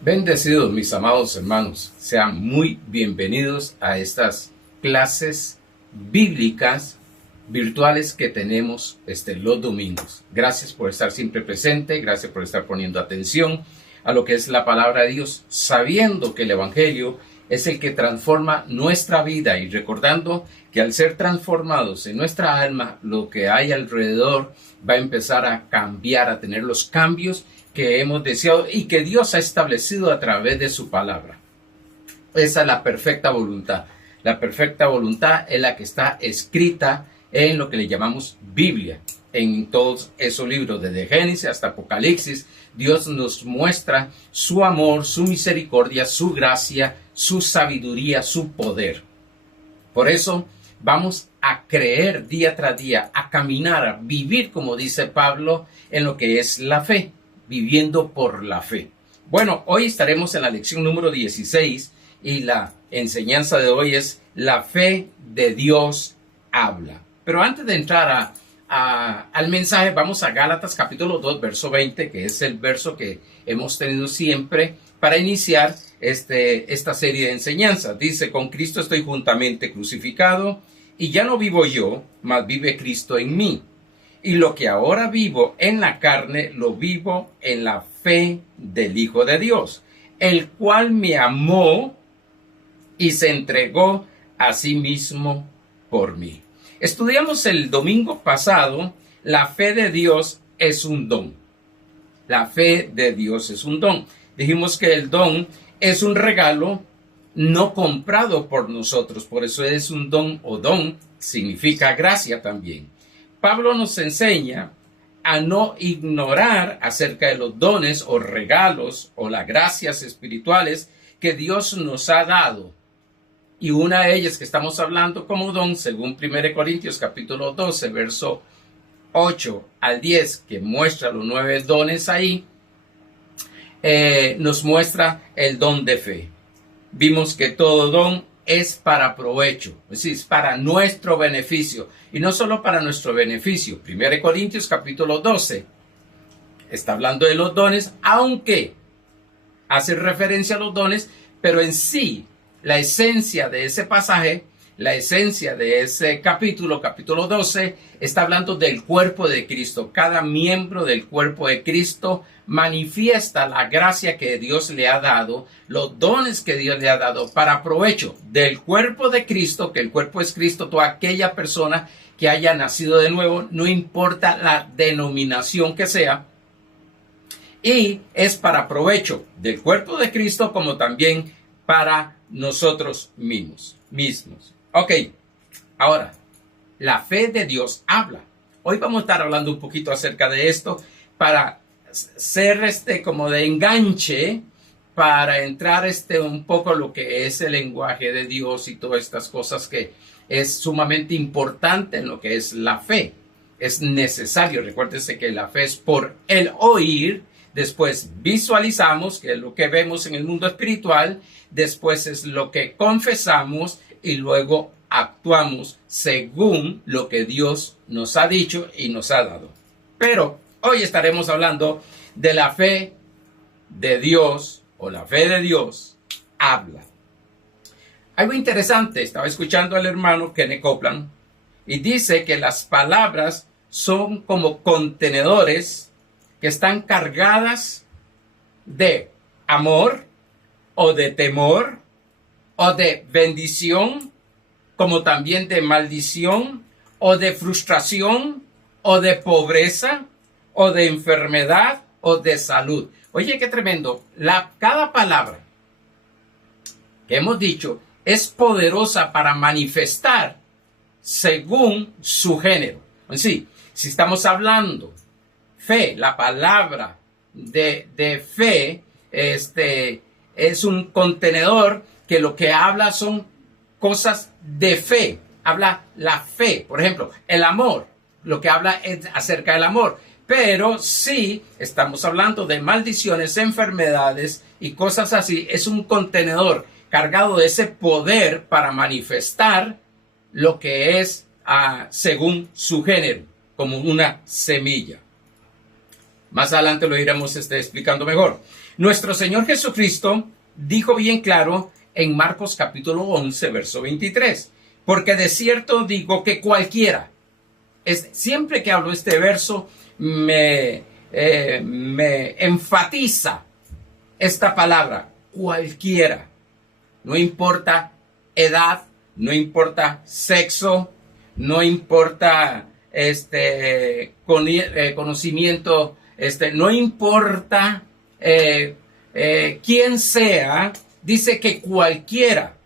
Bendecidos mis amados hermanos, sean muy bienvenidos a estas clases bíblicas virtuales que tenemos los domingos. Gracias por estar siempre presente, gracias por estar poniendo atención a lo que es la palabra de Dios, sabiendo que el Evangelio es el que transforma nuestra vida y recordando que al ser transformados en nuestra alma, lo que hay alrededor va a empezar a cambiar, a tener los cambios que hemos deseado y que Dios ha establecido a través de su palabra. Esa es la perfecta voluntad. La perfecta voluntad es la que está escrita en lo que le llamamos Biblia. En todos esos libros, desde Génesis hasta Apocalipsis, Dios nos muestra su amor, su misericordia, su gracia, su sabiduría, su poder. Por eso vamos a creer día tras día, a caminar, a vivir, como dice Pablo, en lo que es la fe, viviendo por la fe. Bueno, hoy estaremos en la lección número 16 y la enseñanza de hoy es la fe de Dios habla. Pero antes de entrar al mensaje, vamos a Gálatas capítulo 2, verso 20, que es el verso que hemos tenido siempre para iniciar esta serie de enseñanzas. Dice, con Cristo estoy juntamente crucificado y ya no vivo yo, mas vive Cristo en mí. Y lo que ahora vivo en la carne, lo vivo en la fe del Hijo de Dios, el cual me amó y se entregó a sí mismo por mí. Estudiamos el domingo pasado, la fe de Dios es un don. La fe de Dios es un don. Dijimos que el don es un regalo no comprado por nosotros, por eso es un don, o don significa gracia también. Pablo nos enseña a no ignorar acerca de los dones o regalos o las gracias espirituales que Dios nos ha dado. Y una de ellas que estamos hablando como don, según 1 Corintios capítulo 12, verso 8 al 10, que muestra los 9 dones ahí, nos muestra el don de fe. Vimos que todo don es para provecho, es decir, es para nuestro beneficio. Y no solo para nuestro beneficio. 1 Corintios capítulo 12 está hablando de los dones, aunque hace referencia a los dones, pero en sí, la esencia de ese pasaje, la esencia de ese capítulo 12, está hablando del cuerpo de Cristo. Cada miembro del cuerpo de Cristo manifiesta la gracia que Dios le ha dado, los dones que Dios le ha dado para provecho del cuerpo de Cristo, que el cuerpo es Cristo, toda aquella persona que haya nacido de nuevo, no importa la denominación que sea, y es para provecho del cuerpo de Cristo como también para nosotros mismos. Ok, ahora, la fe de Dios habla. Hoy vamos a estar hablando un poquito acerca de esto para ser como de enganche para entrar un poco lo que es el lenguaje de Dios y todas estas cosas que es sumamente importante en lo que es la fe. Es necesario, recuérdense que la fe es por el oír, después visualizamos, que es lo que vemos en el mundo espiritual, después es lo que confesamos y luego actuamos según lo que Dios nos ha dicho y nos ha dado. Pero hoy estaremos hablando de la fe de Dios, o la fe de Dios habla. Algo interesante, estaba escuchando al hermano Kenneth Copeland y dice que las palabras son como contenedores que están cargadas de amor o de temor o de bendición, como también de maldición o de frustración o de pobreza o de enfermedad o de salud. Oye, qué tremendo. Cada palabra que hemos dicho es poderosa para manifestar según su género. Sí, si estamos hablando fe, la palabra de fe, es un contenedor que lo que habla son cosas de fe. Habla la fe, por ejemplo, el amor. Lo que habla es acerca del amor. Pero si estamos hablando de maldiciones, enfermedades y cosas así, es un contenedor cargado de ese poder para manifestar lo que es según su género, como una semilla. Más adelante lo iremos explicando mejor. Nuestro Señor Jesucristo dijo bien claro en Marcos capítulo 11, verso 23, porque de cierto digo que cualquiera, siempre que hablo este verso, me enfatiza esta palabra, cualquiera, no importa edad, no importa sexo, no importa conocimiento, no importa quién sea, dice que cualquiera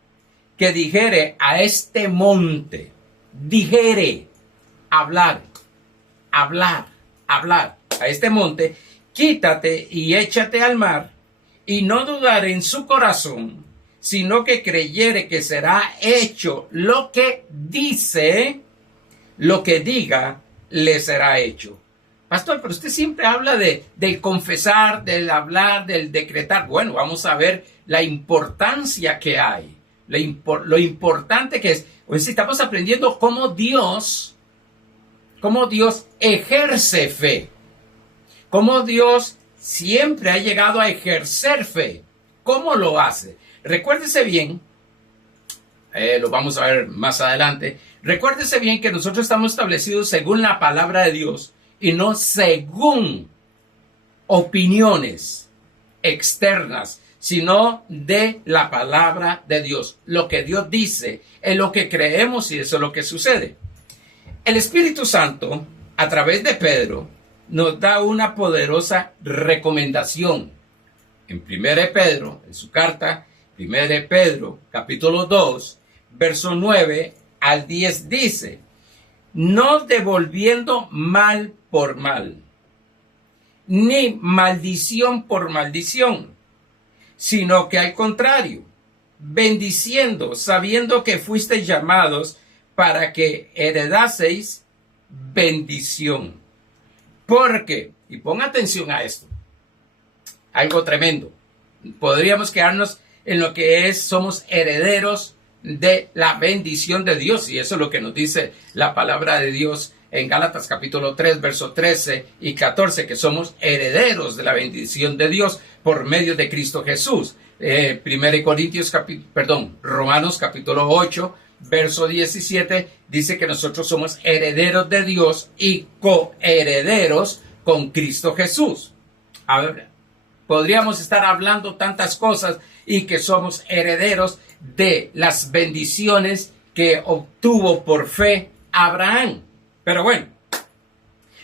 que dijere a este monte, hablar a este monte, quítate y échate al mar, y no dudar en su corazón, sino que creyere que será hecho lo que dice, lo que diga, le será hecho. Pastor, pero usted siempre habla del confesar, del hablar, del decretar. Bueno, vamos a ver la importancia que hay, lo importante que es. Pues estamos aprendiendo cómo Dios ejerce fe, cómo Dios siempre ha llegado a ejercer fe. ¿Cómo lo hace? Recuérdese bien, lo vamos a ver más adelante, recuérdese bien que nosotros estamos establecidos según la palabra de Dios y no según opiniones externas, sino de la palabra de Dios. Lo que Dios dice es lo que creemos y eso es lo que sucede. El Espíritu Santo, a través de Pedro, nos da una poderosa recomendación. En 1 Pedro, en su carta, 1 Pedro, capítulo 2, verso 9 al 10 dice, no devolviendo mal por mal, ni maldición por maldición, sino que al contrario, bendiciendo, sabiendo que fuisteis llamados para que heredaseis bendición. Porque, y ponga atención a esto, algo tremendo, podríamos quedarnos en lo que es, somos herederos de la bendición de Dios, y eso es lo que nos dice la palabra de Dios en Gálatas capítulo 3, verso 13 y 14, que somos herederos de la bendición de Dios por medio de Cristo Jesús. Romanos capítulo 8, verso 17, dice que nosotros somos herederos de Dios y coherederos con Cristo Jesús. A ver, podríamos estar hablando tantas cosas y que somos herederos de las bendiciones que obtuvo por fe Abraham. Pero bueno,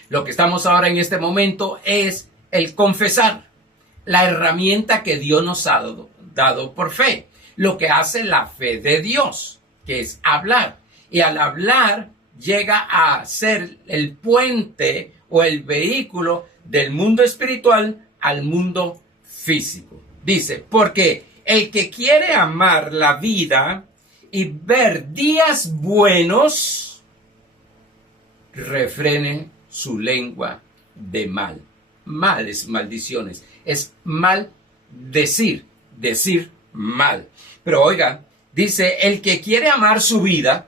lo que estamos ahora en este momento es el confesar, la herramienta que Dios nos ha dado por fe, lo que hace la fe de Dios, que es hablar. Y al hablar llega a ser el puente o el vehículo del mundo espiritual al mundo físico. Dice, porque el que quiere amar la vida y ver días buenos, refrene su lengua de mal. Mal es maldiciones, es mal decir mal. Pero oiga, dice, el que quiere amar su vida,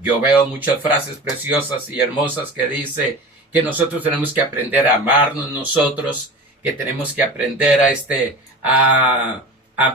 yo veo muchas frases preciosas y hermosas que dice que nosotros tenemos que aprender a amarnos nosotros, que tenemos que aprender a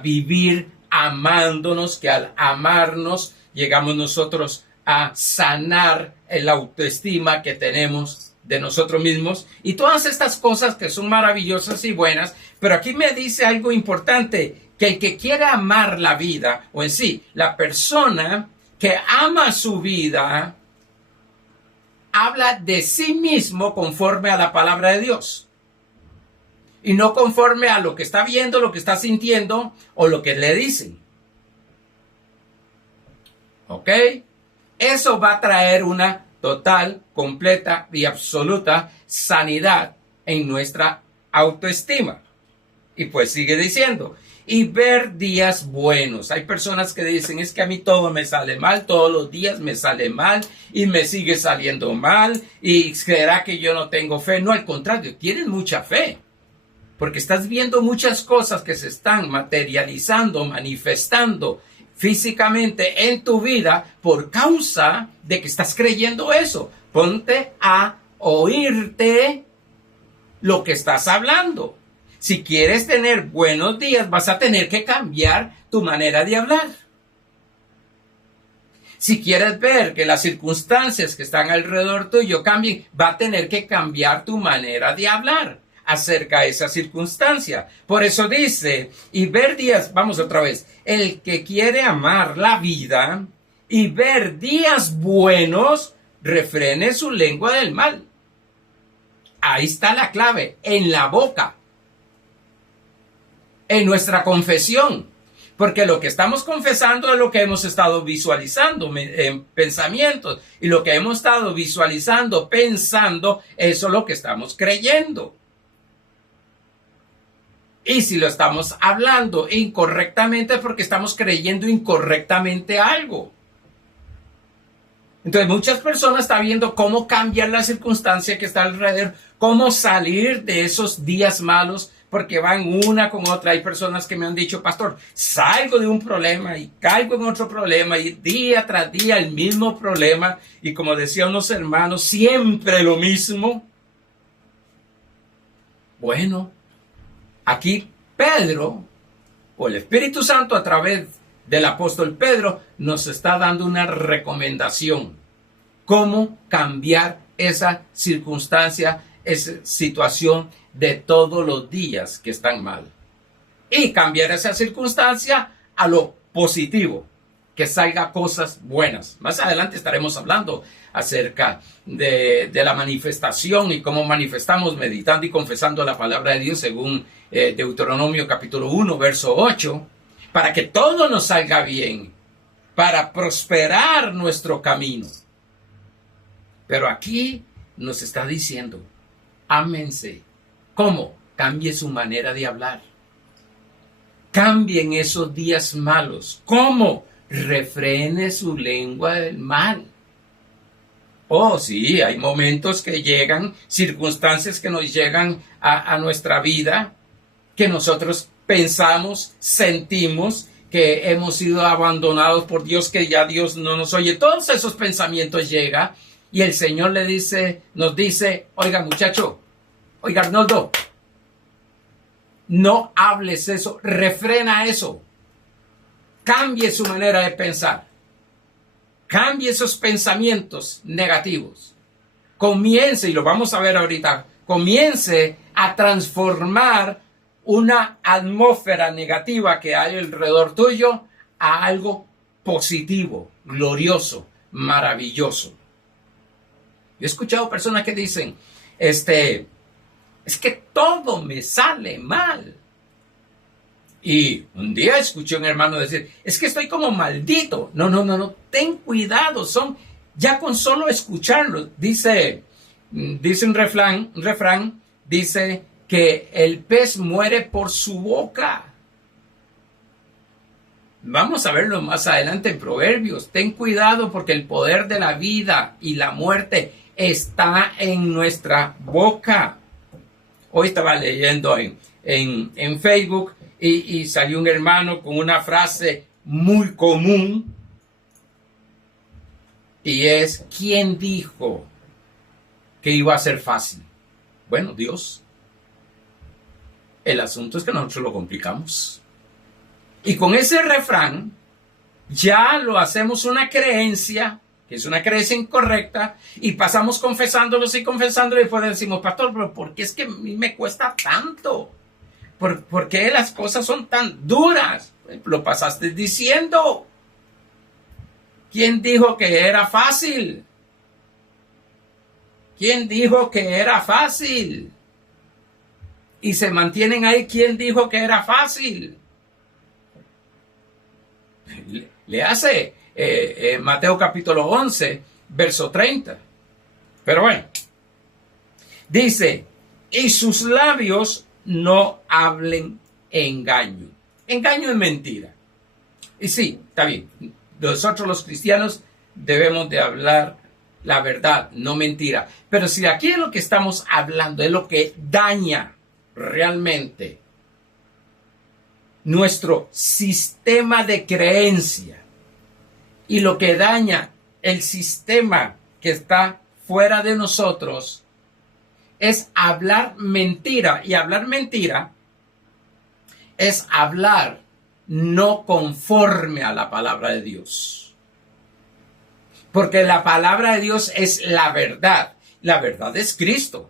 vivir amándonos, que al amarnos llegamos nosotros a sanar el autoestima que tenemos de nosotros mismos y todas estas cosas que son maravillosas y buenas, pero aquí me dice algo importante, que el que quiere amar la vida, o en sí, la persona que ama su vida, habla de sí mismo conforme a la palabra de Dios y no conforme a lo que está viendo, lo que está sintiendo o lo que le dicen. ¿Ok? Eso va a traer una total, completa y absoluta sanidad en nuestra autoestima. Y pues sigue diciendo, y ver días buenos. Hay personas que dicen, es que a mí todo me sale mal, todos los días me sale mal y me sigue saliendo mal y será que yo no tengo fe. No, al contrario, tienes mucha fe. Porque estás viendo muchas cosas que se están materializando, manifestando físicamente en tu vida por causa de que estás creyendo eso. Ponte a oírte lo que estás hablando. Si quieres tener buenos días, vas a tener que cambiar tu manera de hablar. Si quieres ver que las circunstancias que están alrededor tuyo cambien, va a tener que cambiar tu manera de hablar acerca de esa circunstancia. Por eso dice, y ver días, vamos otra vez, el que quiere amar la vida y ver días buenos, refrene su lengua del mal. Ahí está la clave, en la boca, en nuestra confesión. Porque lo que estamos confesando es lo que hemos estado visualizando en pensamientos. Y lo que hemos estado visualizando, pensando, eso es lo que estamos creyendo. Y si lo estamos hablando incorrectamente es porque estamos creyendo incorrectamente algo. Entonces muchas personas están viendo cómo cambiar la circunstancia que está alrededor, cómo salir de esos días malos, porque van una con otra. Hay personas que me han dicho, pastor, salgo de un problema y caigo en otro problema y día tras día el mismo problema. Y como decían unos hermanos, siempre lo mismo. Bueno, aquí Pedro, o el Espíritu Santo a través del apóstol Pedro, nos está dando una recomendación. Cómo cambiar esa circunstancia, esa situación de todos los días que están mal. Y cambiar esa circunstancia a lo positivo, que salga cosas buenas. Más adelante estaremos hablando acerca de la manifestación y cómo manifestamos meditando y confesando la palabra de Dios según Deuteronomio capítulo 1, verso 8, para que todo nos salga bien, para prosperar nuestro camino. Pero aquí nos está diciendo, ámense. ¿Cómo? Cambie su manera de hablar. Cambien esos días malos. ¿Cómo? Refrene su lengua del mal. Oh, sí, hay momentos que llegan, circunstancias que nos llegan a nuestra vida, que nosotros pensamos, sentimos que hemos sido abandonados por Dios, que ya Dios no nos oye. Todos esos pensamientos llegan y el Señor nos dice, oiga muchacho, oiga Arnoldo, no hables eso, refrena eso. Cambie su manera de pensar. Cambie esos pensamientos negativos. Comience, y lo vamos a ver ahorita, comience a transformar una atmósfera negativa que hay alrededor tuyo a algo positivo, glorioso, maravilloso. Yo he escuchado personas que dicen, es que todo me sale mal. Y un día escuché a un hermano decir, es que estoy como maldito. No, ten cuidado, ya con solo escucharlo. Dice un refrán, dice que el pez muere por su boca. Vamos a verlo más adelante en Proverbios. Ten cuidado porque el poder de la vida y la muerte está en nuestra boca. Hoy estaba leyendo en Facebook y salió un hermano con una frase muy común y es, ¿quién dijo que iba a ser fácil? Bueno, Dios. El asunto es que nosotros lo complicamos. Y con ese refrán ya lo hacemos una creencia, que es una creencia incorrecta, y pasamos confesándolos y confesándolo y después decimos, pastor, pero ¿por qué es que a mí me cuesta tanto? ¿Por qué las cosas son tan duras? Lo pasaste diciendo. ¿Quién dijo que era fácil? ¿Quién dijo que era fácil? Y se mantienen ahí. ¿Quién dijo que era fácil? Le hace Mateo capítulo 11, verso 30. Pero bueno, dice, y sus labios no hablen engaño. Engaño es mentira. Y sí, está bien. Nosotros los cristianos debemos de hablar la verdad, no mentira. Pero si aquí es lo que estamos hablando, es lo que daña realmente nuestro sistema de creencia y lo que daña el sistema que está fuera de nosotros, es hablar mentira. Y hablar mentira es hablar no conforme a la palabra de Dios. Porque la palabra de Dios es la verdad. La verdad es Cristo.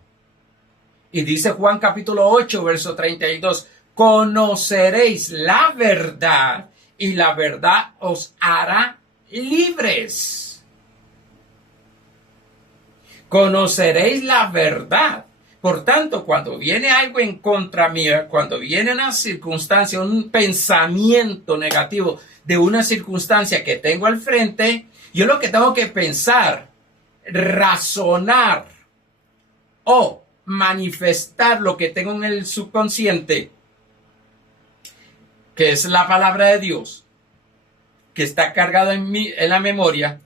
Y dice Juan capítulo 8, verso 32, conoceréis la verdad y la verdad os hará libres. Conoceréis la verdad. Por tanto, cuando viene algo en contra mía, cuando viene una circunstancia, un pensamiento negativo de una circunstancia que tengo al frente, yo lo que tengo que pensar, razonar o manifestar lo que tengo en el subconsciente, que es la palabra de Dios, que está cargado en la memoria.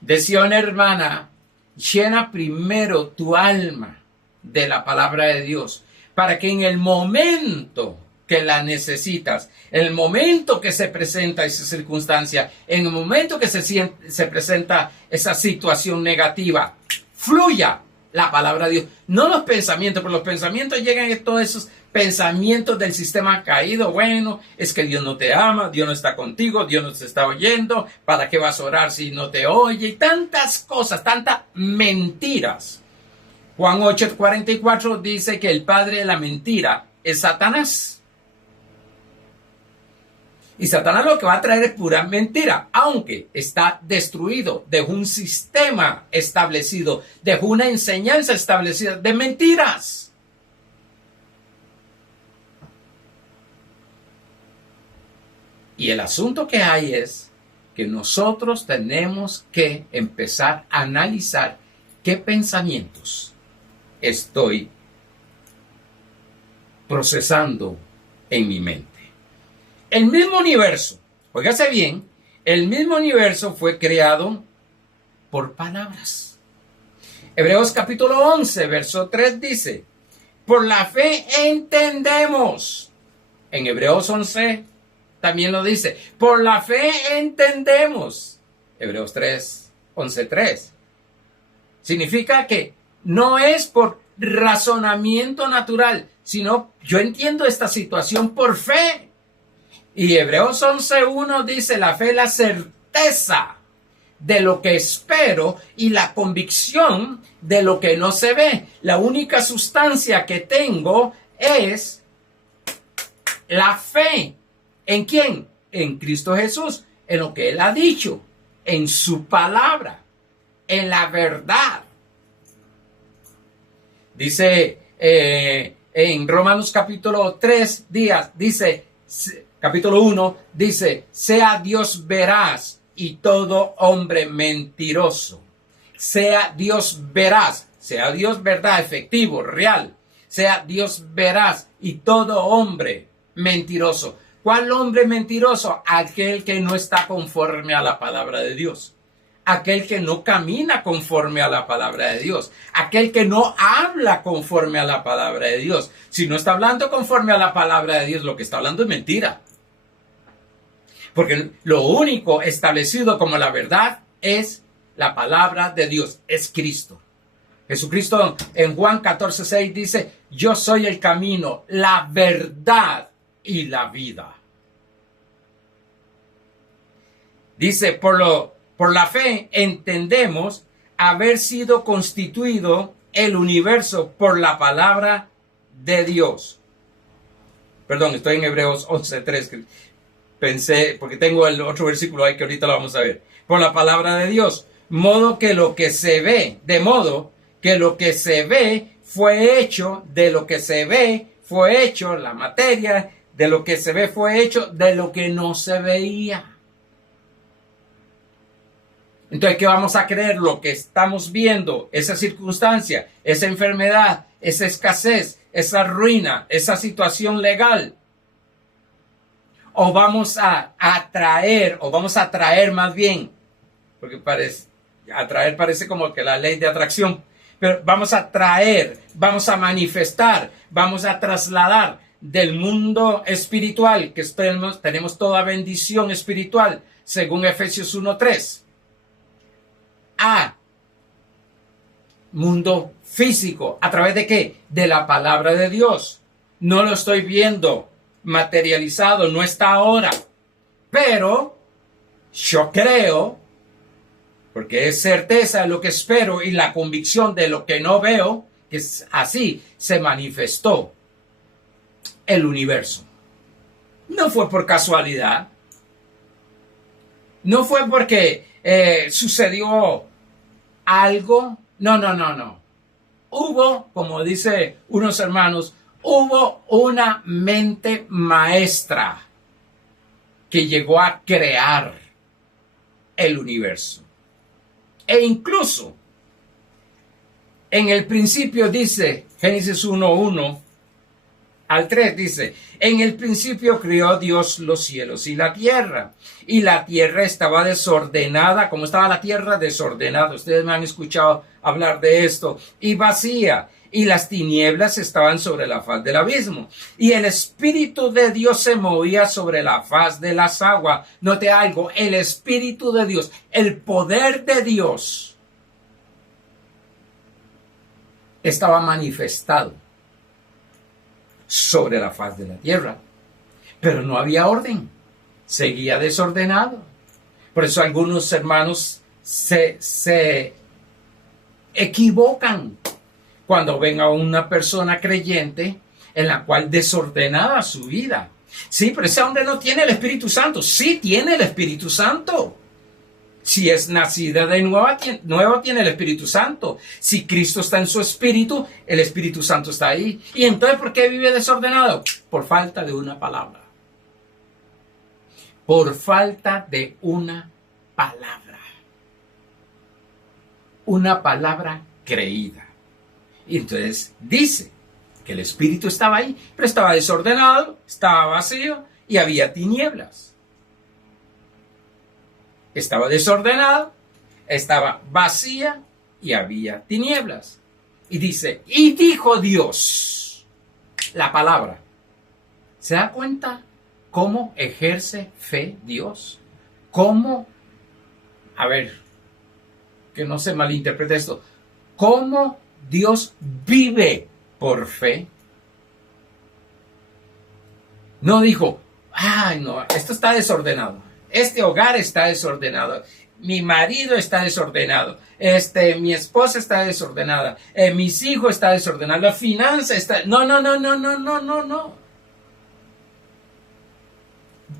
Decía una hermana, llena primero tu alma de la palabra de Dios, para que en el momento que la necesitas, en el momento que se presenta esa circunstancia, en el momento que se presenta esa situación negativa, fluya la palabra de Dios, no los pensamientos, porque los pensamientos llegan a todos esos pensamientos del sistema caído. Bueno, es que Dios no te ama, Dios no está contigo, Dios no te está oyendo, ¿para qué vas a orar si no te oye? Y tantas cosas, tantas mentiras. Juan 8:44 dice que el padre de la mentira es Satanás. Y Satanás lo que va a traer es pura mentira, aunque está destruido, dejó un sistema establecido, dejó una enseñanza establecida de mentiras. Y el asunto que hay es que nosotros tenemos que empezar a analizar qué pensamientos estoy procesando en mi mente. El mismo universo, óigase bien, el mismo universo fue creado por palabras. Hebreos capítulo 11, verso 3 dice, por la fe entendemos. En Hebreos 11 también lo dice, por la fe entendemos. Hebreos 3, 11, 3. Significa que no es por razonamiento natural, sino yo entiendo esta situación por fe. Y Hebreos 11:1 dice, la fe es la certeza de lo que espero y la convicción de lo que no se ve. La única sustancia que tengo es la fe. ¿En quién? En Cristo Jesús, en lo que Él ha dicho, en su palabra, en la verdad. Dice en Romanos capítulo 3, dice, capítulo 1, dice, sea Dios veraz y todo hombre mentiroso. Sea Dios veraz, sea Dios verdad, efectivo, real. Sea Dios veraz y todo hombre mentiroso. ¿Cuál hombre mentiroso? Aquel que no está conforme a la palabra de Dios. Aquel que no camina conforme a la palabra de Dios. Aquel que no habla conforme a la palabra de Dios. Si no está hablando conforme a la palabra de Dios, lo que está hablando es mentira. Porque lo único establecido como la verdad es la palabra de Dios, es Cristo. Jesucristo en Juan 14:6 dice, yo soy el camino, la verdad y la vida. Dice, por la fe entendemos haber sido constituido el universo por la palabra de Dios. Perdón, estoy en Hebreos 11:3. Pensé, porque tengo el otro versículo ahí que ahorita lo vamos a ver. Por la palabra de Dios. De modo que lo que se ve fue hecho, de lo que se ve fue hecho, la materia, de lo que se ve fue hecho, de lo que no se veía. Entonces, ¿qué vamos a creer? Lo que estamos viendo, esa circunstancia, esa enfermedad, esa escasez, esa ruina, esa situación legal. O vamos a atraer más bien, porque atraer parece como que la ley de atracción, pero vamos a atraer, vamos a manifestar, vamos a trasladar del mundo espiritual, que tenemos toda bendición espiritual, según Efesios 1:3, a mundo físico. ¿A través de qué? De la palabra de Dios. No lo estoy viendo materializado, no está ahora. Pero yo creo, porque es certeza de lo que espero y la convicción de lo que no veo, que así se manifestó el universo. No fue por casualidad. No fue porque sucedió algo. No. Hubo, como dice unos hermanos, hubo una mente maestra que llegó a crear el universo. E incluso, en el principio dice, Génesis 1:1 al 3 dice, en el principio creó Dios los cielos y la tierra estaba desordenada. ¿Cómo estaba la tierra? Desordenada. Ustedes me han escuchado hablar de esto. Y vacía, y las tinieblas estaban sobre la faz del abismo. Y el Espíritu de Dios se movía sobre la faz de las aguas. Note algo, el Espíritu de Dios, el poder de Dios estaba manifestado sobre la faz de la tierra, pero no había orden, seguía desordenado. Por eso algunos hermanos se equivocan cuando ven a una persona creyente en la cual desordenada su vida. Sí, pero ese hombre no tiene el Espíritu Santo. Sí tiene el Espíritu Santo. Si es nacida de nuevo, tiene el Espíritu Santo. Si Cristo está en su espíritu, el Espíritu Santo está ahí. ¿Y entonces por qué vive desordenado? Por falta de una palabra. Por falta de una palabra. Una palabra creída. Y entonces dice que el Espíritu estaba ahí, pero estaba desordenado, estaba vacío y había tinieblas. Estaba desordenado, estaba vacía y había tinieblas. Y dice, y dijo Dios, la palabra. ¿Se da cuenta cómo ejerce fe Dios? ¿Cómo? A ver, que no se malinterprete esto. ¿Cómo Dios vive por fe? No dijo, ay no, esto está desordenado. Este hogar está desordenado. Mi marido está desordenado. Mi esposa está desordenada. Mis hijos están desordenados. La finanza está... No.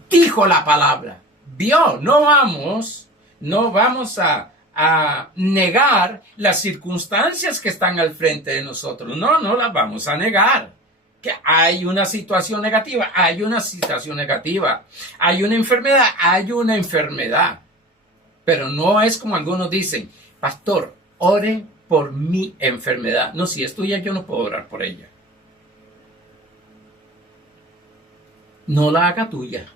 Dijo la palabra. Vio. No vamos a negar las circunstancias que están al frente de nosotros. No las vamos a negar. Que hay una situación negativa, hay una enfermedad, pero no es como algunos dicen, pastor, ore por mi enfermedad. No, si es tuya, yo no puedo orar por ella. No la haga tuya.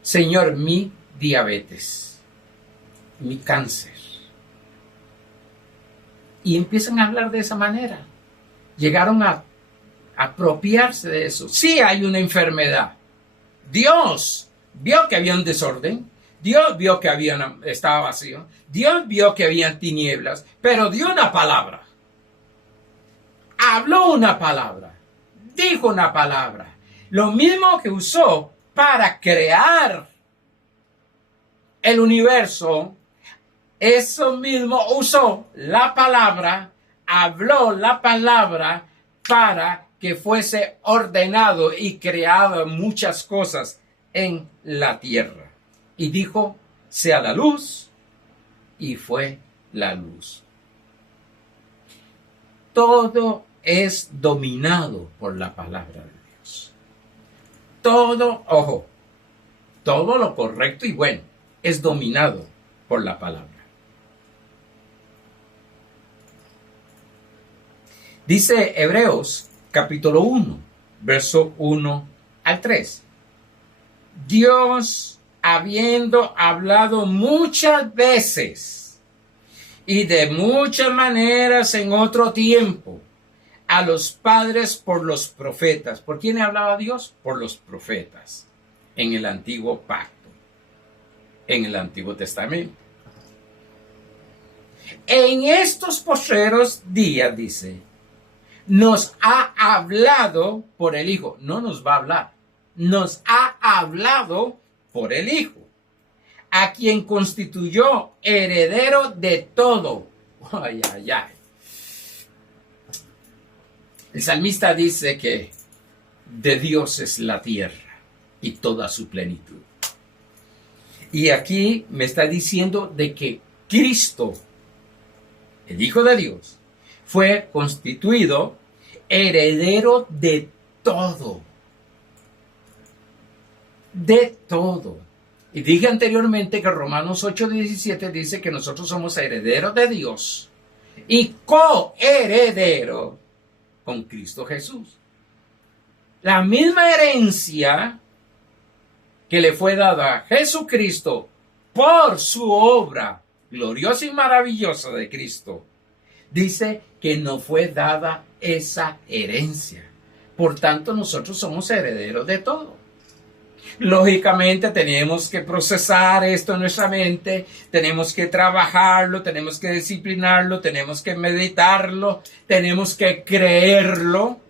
Señor, mi diabetes, mi cáncer. Y empiezan a hablar de esa manera. Llegaron a apropiarse de eso. Sí hay una enfermedad. Dios vio que había un desorden. Dios vio que estaba vacío. Dios vio que había tinieblas. Pero dio una palabra. Habló una palabra. Dijo una palabra. Lo mismo que usó para crear el universo. Eso mismo usó la palabra. Habló la palabra para que fuese ordenado y creado muchas cosas en la tierra. Y dijo, sea la luz, y fue la luz. Todo es dominado por la palabra de Dios. Todo lo correcto y bueno es dominado por la palabra. Dice Hebreos capítulo 1, verso 1 al 3. Dios, habiendo hablado muchas veces y de muchas maneras en otro tiempo a los padres por los profetas. ¿Por quién hablaba Dios? Por los profetas en el antiguo pacto, en el Antiguo Testamento. En estos postreros días, dice, nos ha hablado por el Hijo. No nos va a hablar. Nos ha hablado por el Hijo, a quien constituyó heredero de todo. Ay, ay, ay. El salmista dice que de Dios es la tierra y toda su plenitud. Y aquí me está diciendo de que Cristo, el Hijo de Dios, fue constituido heredero de todo. De todo. Y dije anteriormente que Romanos 8:17 dice que nosotros somos herederos de Dios y coherederos con Cristo Jesús. La misma herencia que le fue dada a Jesucristo por su obra gloriosa y maravillosa de Cristo, dice que nos fue dada esa herencia. Por tanto, nosotros somos herederos de todo. Lógicamente tenemos que procesar esto en nuestra mente, tenemos que trabajarlo, tenemos que disciplinarlo, tenemos que meditarlo, tenemos que creerlo,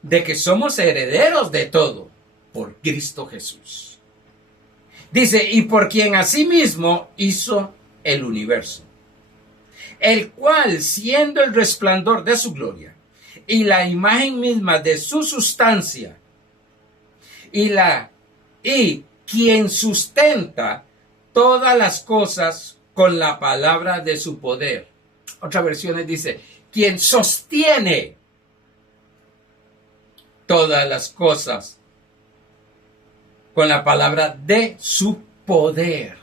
de que somos herederos de todo por Cristo Jesús. Dice, y por quien asimismo hizo el universo, el cual, siendo el resplandor de su gloria y la imagen misma de su sustancia, y quien sustenta todas las cosas con la palabra de su poder. Otra versión dice, quien sostiene todas las cosas con la palabra de su poder.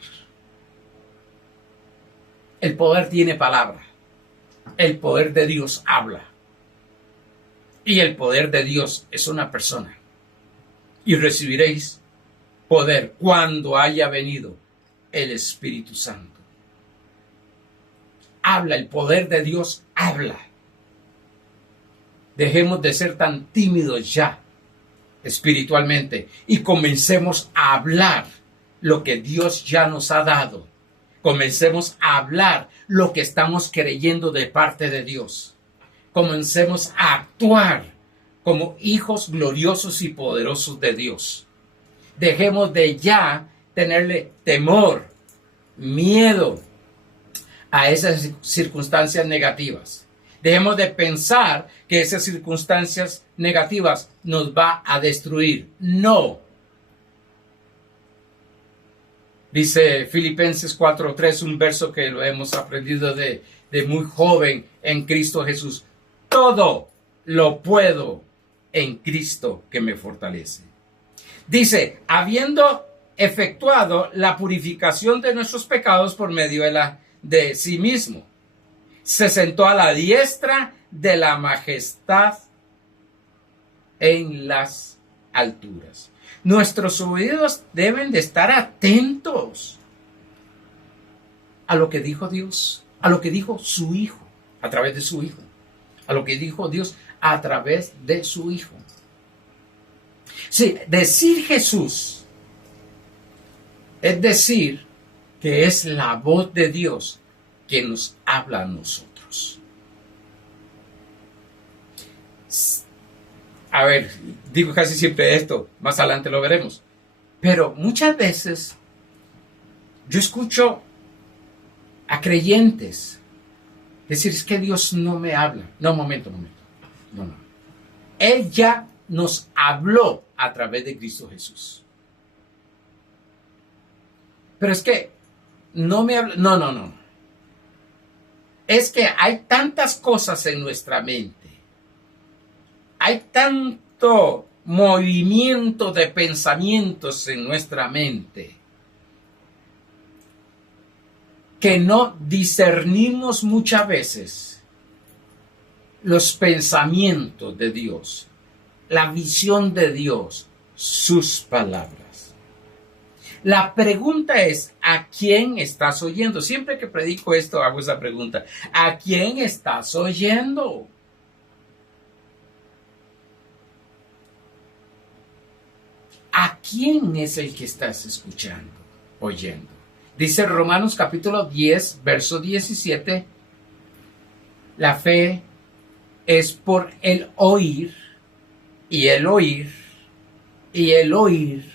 El poder tiene palabra. El poder de Dios habla. Y el poder de Dios es una persona. Y recibiréis poder cuando haya venido el Espíritu Santo. Habla, el poder de Dios habla. Dejemos de ser tan tímidos ya espiritualmente y comencemos a hablar lo que Dios ya nos ha dado. Comencemos a hablar lo que estamos creyendo de parte de Dios. Comencemos a actuar como hijos gloriosos y poderosos de Dios. Dejemos de ya tenerle temor, miedo a esas circunstancias negativas. Dejemos de pensar que esas circunstancias negativas nos va a destruir. No. Dice Filipenses 4:3, un verso que lo hemos aprendido de muy joven en Cristo Jesús. Todo lo puedo en Cristo que me fortalece. Dice, habiendo efectuado la purificación de nuestros pecados por medio de sí mismo, se sentó a la diestra de la majestad en las alturas. Nuestros oídos deben de estar atentos a lo que dijo Dios, a lo que dijo su Hijo, a través de su Hijo, a lo que dijo Dios a través de su Hijo. Sí, decir Jesús es decir que es la voz de Dios que nos habla a nosotros. A ver, digo casi siempre esto, más adelante lo veremos. Pero muchas veces yo escucho a creyentes decir, es que Dios no me habla. No, momento. No. Él ya nos habló a través de Cristo Jesús. Pero es que no me habla. No. Es que hay tantas cosas en nuestra mente. Hay tanto movimiento de pensamientos en nuestra mente que no discernimos muchas veces los pensamientos de Dios, la visión de Dios, sus palabras. La pregunta es, ¿a quién estás oyendo? Siempre que predico esto hago esa pregunta. ¿A quién estás oyendo? ¿A quién es el que estás escuchando, oyendo? Dice Romanos capítulo 10, verso 17, la fe es por el oír, y el oír, y el oír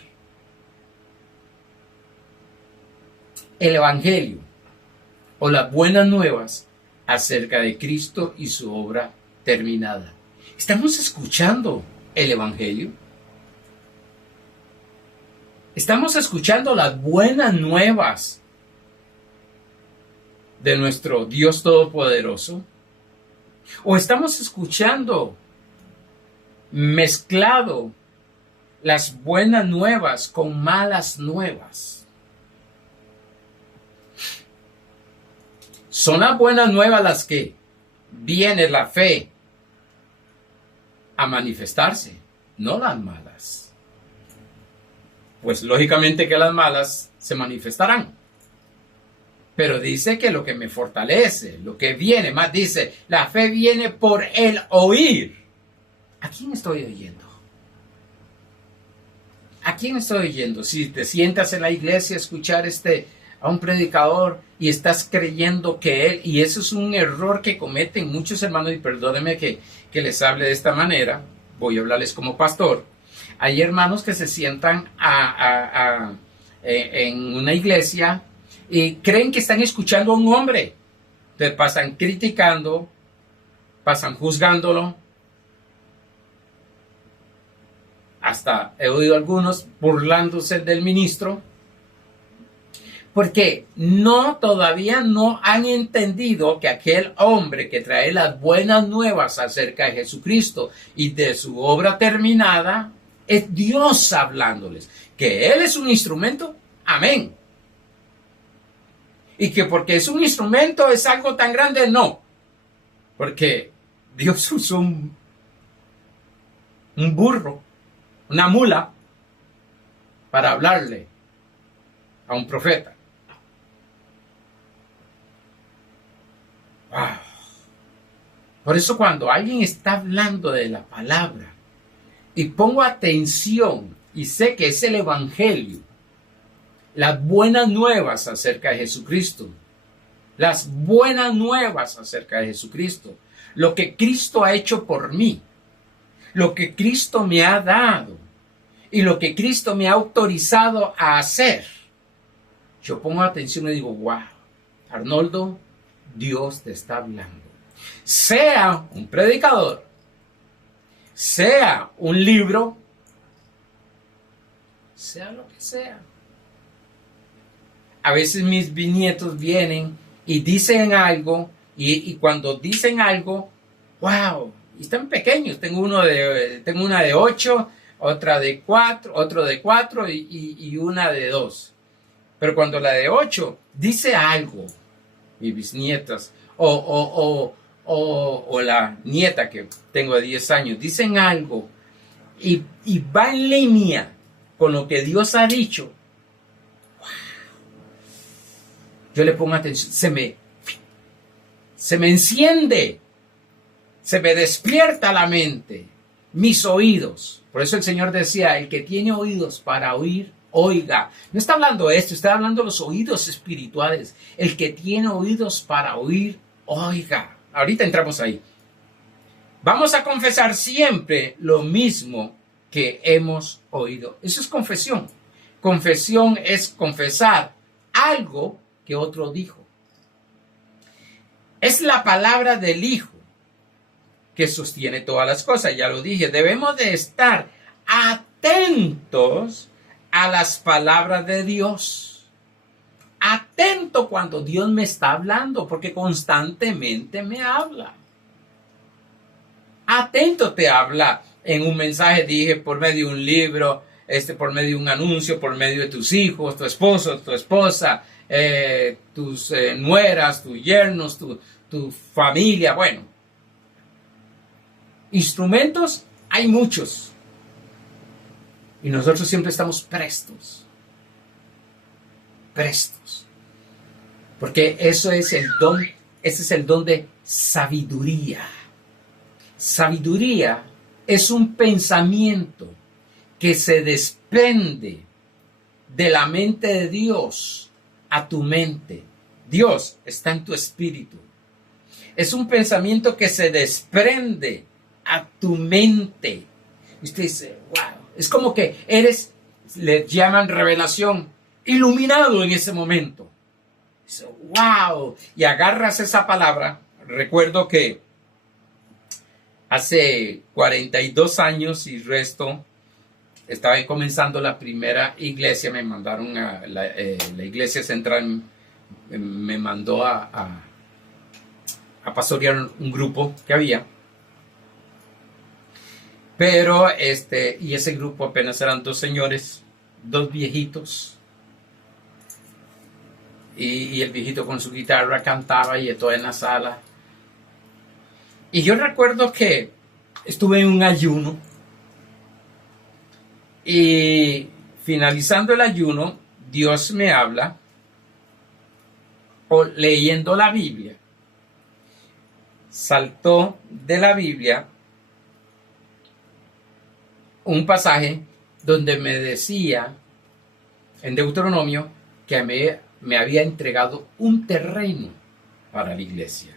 el Evangelio o las buenas nuevas acerca de Cristo y su obra terminada. ¿Estamos escuchando el Evangelio? ¿Estamos escuchando las buenas nuevas de nuestro Dios Todopoderoso? ¿O estamos escuchando mezclado las buenas nuevas con malas nuevas? Son las buenas nuevas las que viene la fe a manifestarse, no las malas. Pues lógicamente que las malas se manifestarán. Pero dice que lo que me fortalece, lo que viene, más dice, la fe viene por el oír. ¿A quién estoy oyendo? ¿A quién estoy oyendo? Si te sientas en la iglesia a escuchar a un predicador y estás creyendo que él, y eso es un error que cometen muchos hermanos, y perdónenme que les hable de esta manera, voy a hablarles como pastor. Hay hermanos que se sientan en una iglesia y creen que están escuchando a un hombre. Entonces pasan criticando, pasan juzgándolo. Hasta he oído algunos burlándose del ministro, porque todavía no han entendido que aquel hombre que trae las buenas nuevas acerca de Jesucristo y de su obra terminada es Dios hablándoles. Que Él es un instrumento, amén. Y que porque es un instrumento es algo tan grande, no. Porque Dios usó un burro, una mula, para hablarle a un profeta. Wow. Por eso cuando alguien está hablando de la palabra y pongo atención y sé que es el Evangelio, las buenas nuevas acerca de Jesucristo, las buenas nuevas acerca de Jesucristo, lo que Cristo ha hecho por mí, lo que Cristo me ha dado y lo que Cristo me ha autorizado a hacer, yo pongo atención y digo, wow, Arnoldo, Dios te está hablando. Sea un predicador, sea un libro, sea lo que sea. A veces mis bisnietos vienen y dicen algo, y cuando dicen algo, wow, y están pequeños. Tengo una de 8, otra de 4, otro de 4 y una de 2. Pero cuando la de 8 dice algo, mis bisnietas, o la nieta que tengo de 10 años, dicen algo y va en línea con lo que Dios ha dicho, yo le pongo atención, se me enciende, se me despierta la mente, mis oídos. Por eso el Señor decía, el que tiene oídos para oír, oiga. No está hablando de esto, está hablando de los oídos espirituales. El que tiene oídos para oír, oiga. Ahorita entramos ahí. Vamos a confesar siempre lo mismo que hemos oído. Eso es confesión. Confesión es confesar algo que otro dijo. Es la palabra del Hijo que sostiene todas las cosas. Ya lo dije, debemos de estar atentos a las palabras de Dios. Atento cuando Dios me está hablando, porque constantemente me habla. Atento te habla en un mensaje, dije, por medio de un libro, por medio de un anuncio, por medio de tus hijos, tu esposo, tu esposa, tus nueras, tus yernos, tu familia. Bueno, instrumentos hay muchos. Y nosotros siempre estamos prestos. Porque eso es el don, ese es el don de sabiduría. Sabiduría es un pensamiento que se desprende de la mente de Dios a tu mente. Dios está en tu espíritu. Es un pensamiento que se desprende a tu mente. Usted dice, wow, es como que eres, le llaman revelación, iluminado en ese momento. Dice, wow, y agarras esa palabra. Recuerdo que hace 42 años y resto, estaba comenzando la primera iglesia, me mandaron a la iglesia central, me mandó a pastorear un grupo que había. Pero y ese grupo apenas eran dos señores, dos viejitos. Y el viejito con su guitarra cantaba y todo en la sala. Y yo recuerdo que estuve en un ayuno. Y finalizando el ayuno, Dios me habla leyendo la Biblia. Saltó de la Biblia un pasaje donde me decía en Deuteronomio que me había entregado un terreno para la iglesia.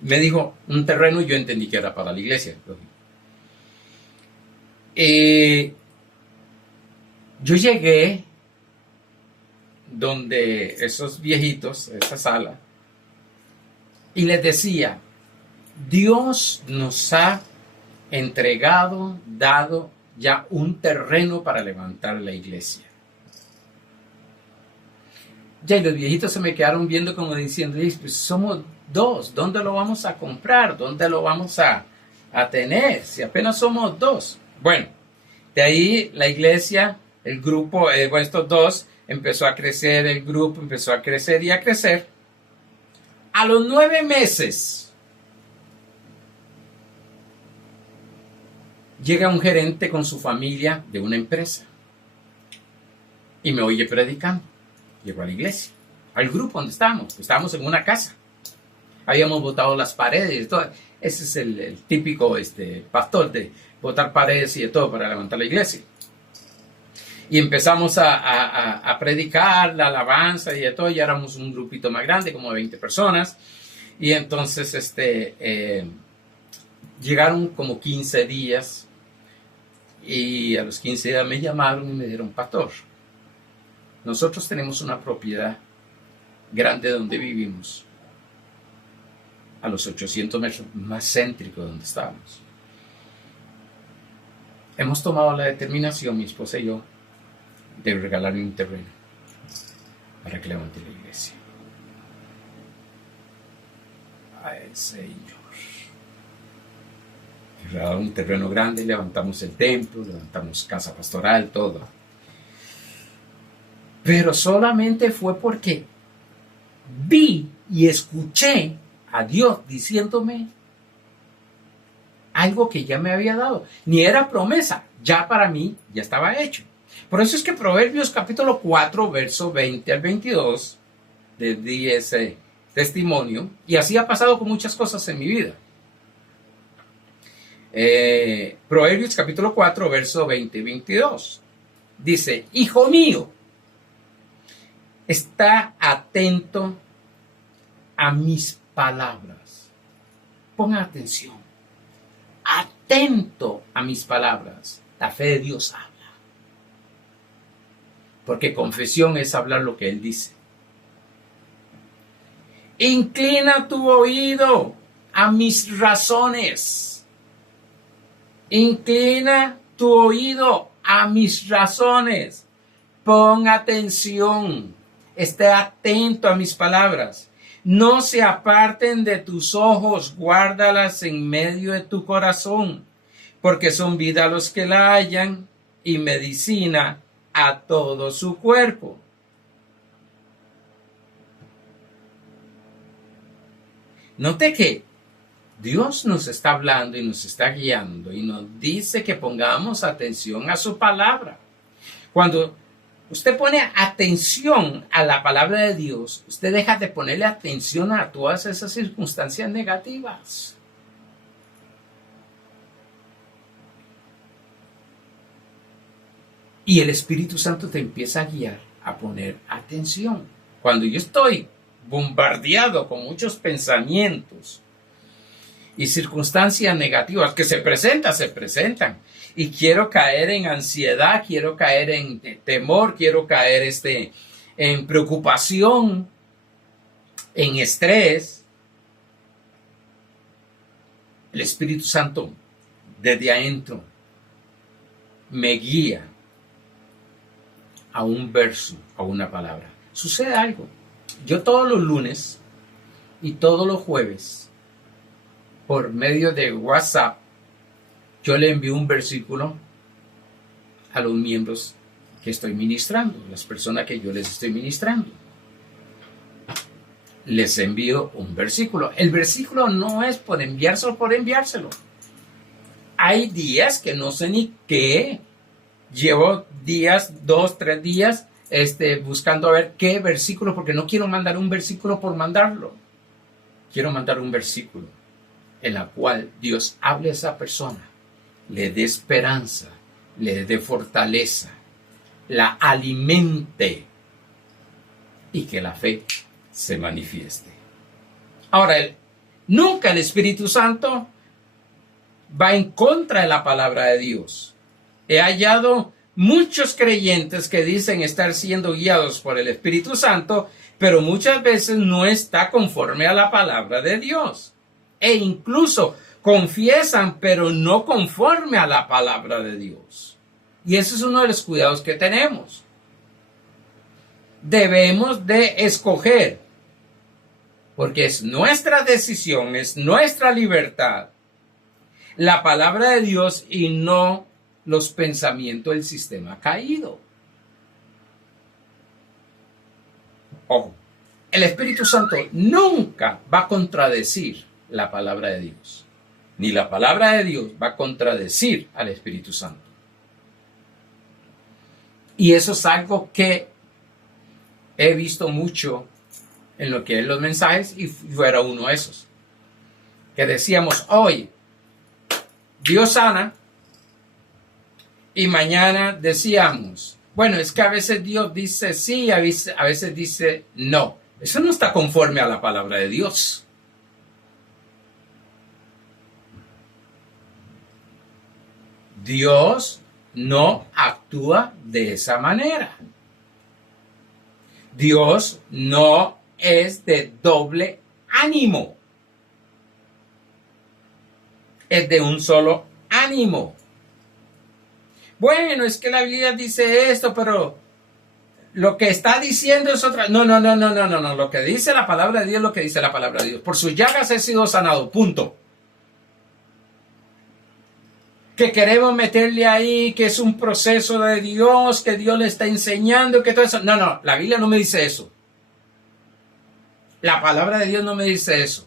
Me dijo un terreno y yo entendí que era para la iglesia. Yo llegué donde esos viejitos, esa sala, y les decía, Dios nos ha entregado, dado ya un terreno para levantar la iglesia. Ya, y los viejitos se me quedaron viendo como diciendo, pues somos dos, ¿dónde lo vamos a comprar? ¿Dónde lo vamos a tener? Si apenas somos dos. Bueno, de ahí la iglesia, el grupo, estos dos, empezó a crecer, el grupo empezó a crecer y a crecer. A los 9 meses, llega un gerente con su familia de una empresa y me oye predicando. Llegó a la iglesia, al grupo donde estábamos en una casa. Habíamos botado las paredes, todo. Ese es el típico pastor de botar paredes y de todo para levantar la iglesia. Y empezamos a predicar la alabanza y de todo, ya éramos un grupito más grande, como de 20 personas. Y entonces llegaron como 15 días y a los 15 días me llamaron y me dijeron, pastor, nosotros tenemos una propiedad grande donde vivimos, a los 800 metros más céntrico donde estábamos. Hemos tomado la determinación, mi esposa y yo, de regalarle un terreno para que levante la iglesia. Ay, Señor. Regalamos un terreno grande, levantamos el templo, levantamos casa pastoral, todo. Pero solamente fue porque vi y escuché a Dios diciéndome algo que ya me había dado. Ni era promesa, ya para mí ya estaba hecho. Por eso es que Proverbios capítulo 4, verso 20 al 22, les di ese testimonio, y así ha pasado con muchas cosas en mi vida. Proverbios capítulo 4, verso 20 y 22. Dice, hijo mío, está atento a mis palabras. Ponga atención. Atento a mis palabras. La fe de Dios habla. Porque confesión es hablar lo que Él dice. Inclina tu oído a mis razones. Inclina tu oído a mis razones. Pon atención. Esté atento a mis palabras. No se aparten de tus ojos, guárdalas en medio de tu corazón, porque son vida a los que la hallan y medicina a todo su cuerpo. Note que Dios nos está hablando y nos está guiando y nos dice que pongamos atención a su palabra. Cuando usted pone atención a la palabra de Dios, usted deja de ponerle atención a todas esas circunstancias negativas. Y el Espíritu Santo te empieza a guiar a poner atención. Cuando yo estoy bombardeado con muchos pensamientos y circunstancias negativas que se presentan, y quiero caer en ansiedad, quiero caer en temor, quiero caer en preocupación, en estrés, el Espíritu Santo desde adentro me guía a un verso, a una palabra. Sucede algo. Yo todos los lunes y todos los jueves, por medio de WhatsApp, yo le envío un versículo a los miembros que estoy ministrando, las personas que yo les estoy ministrando. Les envío un versículo. El versículo no es por enviárselo. Hay días que no sé ni qué. Llevo días, 2, 3 días, buscando a ver qué versículo, porque no quiero mandar un versículo por mandarlo. Quiero mandar un versículo en la cual Dios hable a esa persona, le dé esperanza, le dé fortaleza, la alimente y que la fe se manifieste. Ahora, nunca el Espíritu Santo va en contra de la palabra de Dios. He hallado muchos creyentes que dicen estar siendo guiados por el Espíritu Santo, pero muchas veces no está conforme a la palabra de Dios. E incluso confiesan, pero no conforme a la palabra de Dios. Y ese es uno de los cuidados que tenemos. Debemos de escoger, porque es nuestra decisión, es nuestra libertad, la palabra de Dios y no los pensamientos del sistema caído. Ojo, el Espíritu Santo nunca va a contradecir la palabra de Dios, ni la palabra de Dios va a contradecir al Espíritu Santo. Y eso es algo que he visto mucho en lo que es los mensajes, y fuera uno de esos. Que decíamos, hoy Dios sana, y mañana decíamos, bueno, es que a veces Dios dice sí, a veces dice no. Eso no está conforme a la palabra de Dios. Dios no actúa de esa manera. Dios no es de doble ánimo. Es de un solo ánimo. Bueno, es que la Biblia dice esto, pero lo que está diciendo es otra. No. Lo que dice la palabra de Dios es lo que dice la palabra de Dios. Por sus llagas he sido sanado. Punto. Que queremos meterle ahí, que es un proceso de Dios, que Dios le está enseñando, que todo eso. No, la Biblia no me dice eso. La palabra de Dios no me dice eso.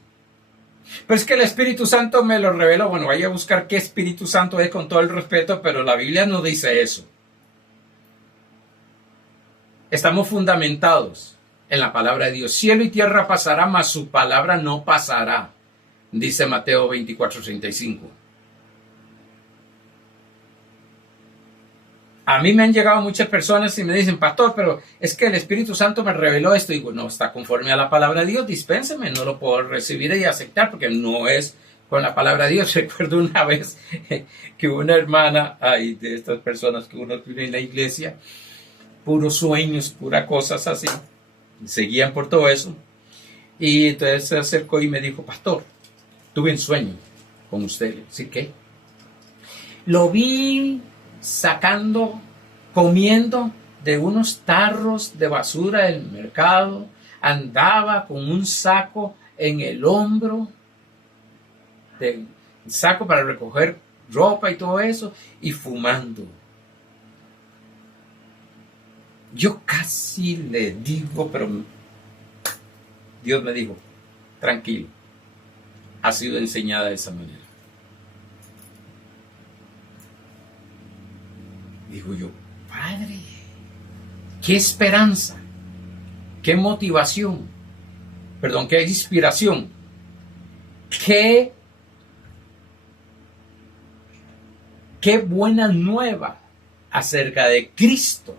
Pero es que el Espíritu Santo me lo reveló. Bueno, vaya a buscar qué Espíritu Santo es con todo el respeto, pero la Biblia no dice eso. Estamos fundamentados en la palabra de Dios. Cielo y tierra pasará, mas su palabra no pasará, dice Mateo 24:35. A mí me han llegado muchas personas y me dicen, pastor, pero es que el Espíritu Santo me reveló esto. Y digo, no está conforme a la palabra de Dios, dispénseme, no lo puedo recibir y aceptar porque no es con la palabra de Dios. Recuerdo una vez que una hermana, de estas personas que uno tiene en la iglesia, puros sueños, puras cosas así, seguían por todo eso. Y entonces se acercó y me dijo, pastor, tuve un sueño con usted. ¿Sí qué? Lo vi comiendo de unos tarros de basura del mercado, andaba con un saco en el hombro, saco para recoger ropa y todo eso, y fumando. Yo casi le digo, pero Dios me dijo, tranquilo, ha sido enseñada de esa manera. Digo yo, Padre, qué esperanza, qué motivación, qué inspiración, qué buena nueva acerca de Cristo.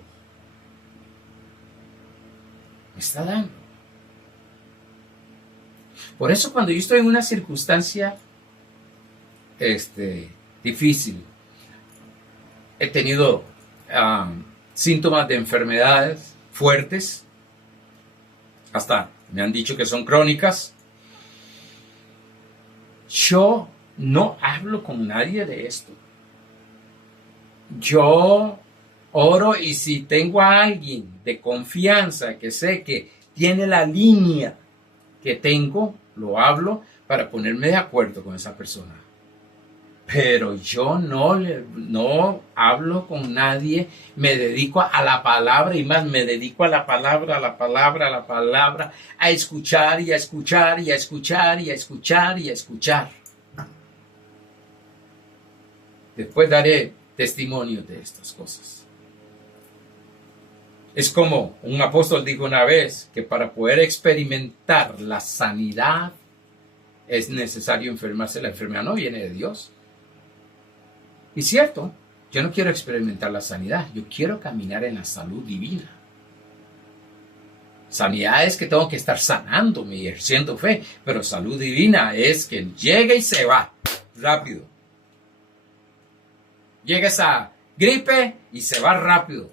me está dando. Por eso cuando yo estoy en una circunstancia difícil, he tenido síntomas de enfermedades fuertes, hasta me han dicho que son crónicas, yo no hablo con nadie de esto. Yo oro, y si tengo a alguien de confianza que sé que tiene la línea que tengo, lo hablo para ponerme de acuerdo con esa persona. Pero yo no hablo con nadie, me dedico a la palabra, y más me dedico a la palabra, a escuchar y a escuchar y a escuchar y a escuchar y a escuchar. Después daré testimonio de estas cosas. Es como un apóstol dijo una vez, que para poder experimentar la sanidad es necesario enfermarse. La enfermedad no viene de Dios. Y cierto, yo no quiero experimentar la sanidad, yo quiero caminar en la salud divina. Sanidad es que tengo que estar sanándome y ejerciendo fe, pero salud divina es que llega y se va rápido. Llega esa gripe y se va rápido.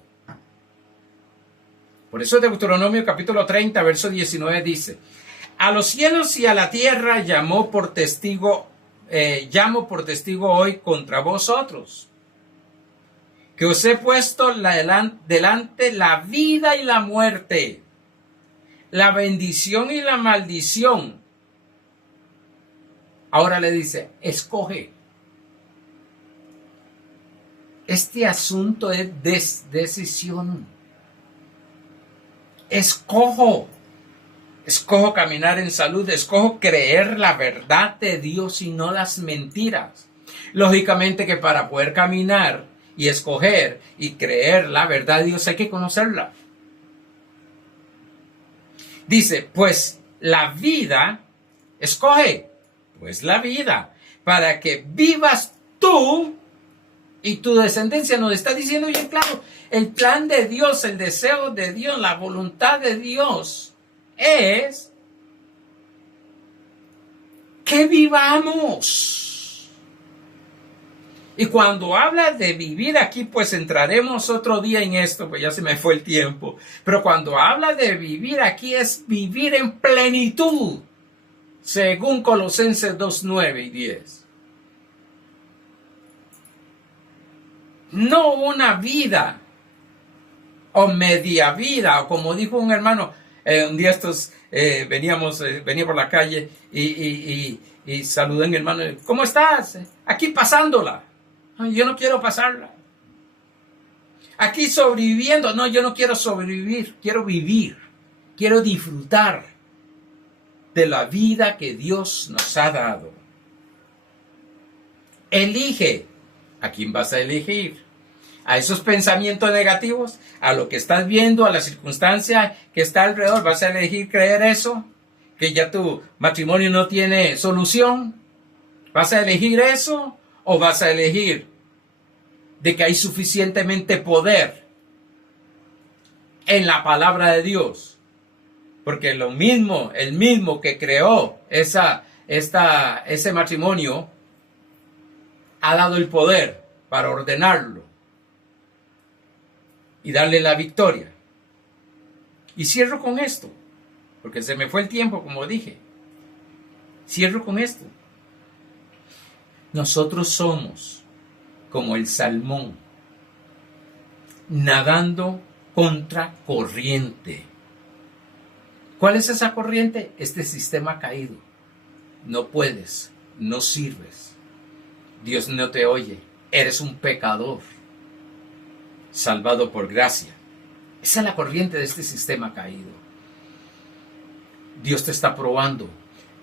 Por eso Deuteronomio capítulo 30, verso 19 dice: a los cielos y a la tierra llamo por testigo hoy contra vosotros, que os he puesto delante la vida y la muerte, la bendición y la maldición. Ahora le dice, escoge. Este asunto es decisión. Escojo caminar en salud, escojo creer la verdad de Dios y no las mentiras. Lógicamente que para poder caminar y escoger y creer la verdad de Dios hay que conocerla. Dice, pues la vida, escoge, pues la vida, para que vivas tú y tu descendencia. Nos está diciendo bien claro, el plan de Dios, el deseo de Dios, la voluntad de Dios es que vivamos. Y cuando habla de vivir aquí, pues entraremos otro día en esto, pues ya se me fue el tiempo. Pero cuando habla de vivir aquí es vivir en plenitud, según Colosenses 2, 9 y 10. No una vida o media vida, o como dijo un hermano, un día venía por la calle y saludé a mi hermano, ¿cómo estás? Aquí pasándola. Ay, yo no quiero pasarla. Aquí sobreviviendo. No, yo no quiero sobrevivir, quiero vivir, quiero disfrutar de la vida que Dios nos ha dado. Elige. ¿A quién vas a elegir? ¿A esos pensamientos negativos? ¿A lo que estás viendo? ¿A la circunstancia que está alrededor? ¿Vas a elegir creer eso? ¿Que ya tu matrimonio no tiene solución? ¿Vas a elegir eso? ¿O vas a elegir de que hay suficientemente poder en la palabra de Dios? Porque el mismo que creó ese matrimonio ha dado el poder para ordenarlo y darle la victoria. Y cierro con esto, porque se me fue el tiempo, como dije. Cierro con esto. Nosotros somos como el salmón, nadando contra corriente. ¿Cuál es esa corriente? Este sistema caído. No puedes, no sirves. Dios no te oye. Eres un pecador, salvado por gracia. Esa es la corriente de este sistema caído. Dios te está probando,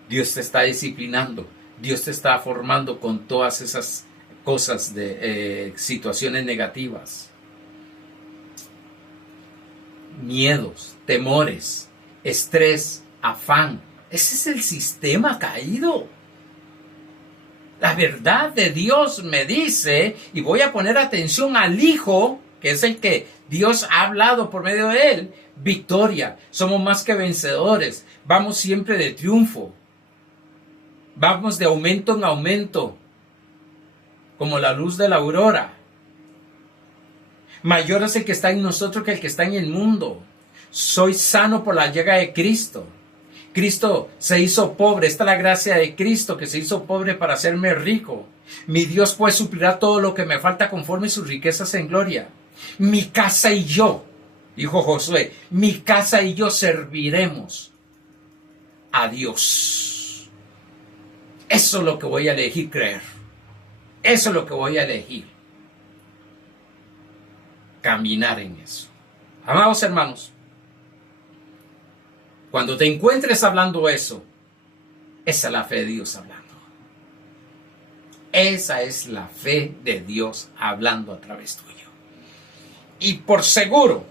Dios te está disciplinando, Dios te está formando con todas esas cosas de situaciones negativas, miedos, temores, estrés, afán. Ese es el sistema caído. La verdad de Dios me dice, y voy a poner atención al Hijo, que es el que Dios ha hablado por medio de él, victoria, somos más que vencedores, vamos siempre de triunfo, vamos de aumento en aumento, como la luz de la aurora. Mayor es el que está en nosotros que el que está en el mundo. Soy sano por la llaga de Cristo. Cristo se hizo pobre. Esta es la gracia de Cristo, que se hizo pobre para hacerme rico. Mi Dios pues suplirá todo lo que me falta conforme sus riquezas en gloria. Mi casa y yo, dijo Josué, mi casa y yo serviremos a Dios. Eso es lo que voy a elegir creer. Eso es lo que voy a elegir. Caminar en eso. Amados hermanos, cuando te encuentres hablando eso, esa es la fe de Dios hablando. Esa es la fe de Dios hablando a través tuyo. Y por seguro,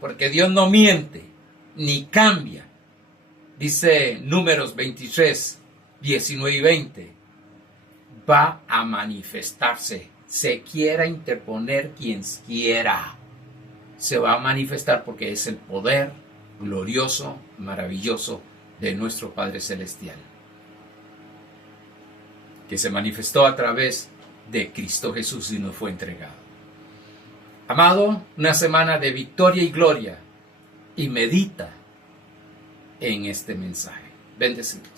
porque Dios no miente ni cambia, dice Números 23, 19 y 20, va a manifestarse. Se quiera interponer quien quiera, se va a manifestar porque es el poder glorioso, maravilloso de nuestro Padre Celestial, que se manifestó a través de Cristo Jesús y nos fue entregado. Amado, una semana de victoria y gloria, y medita en este mensaje. Bendecidos.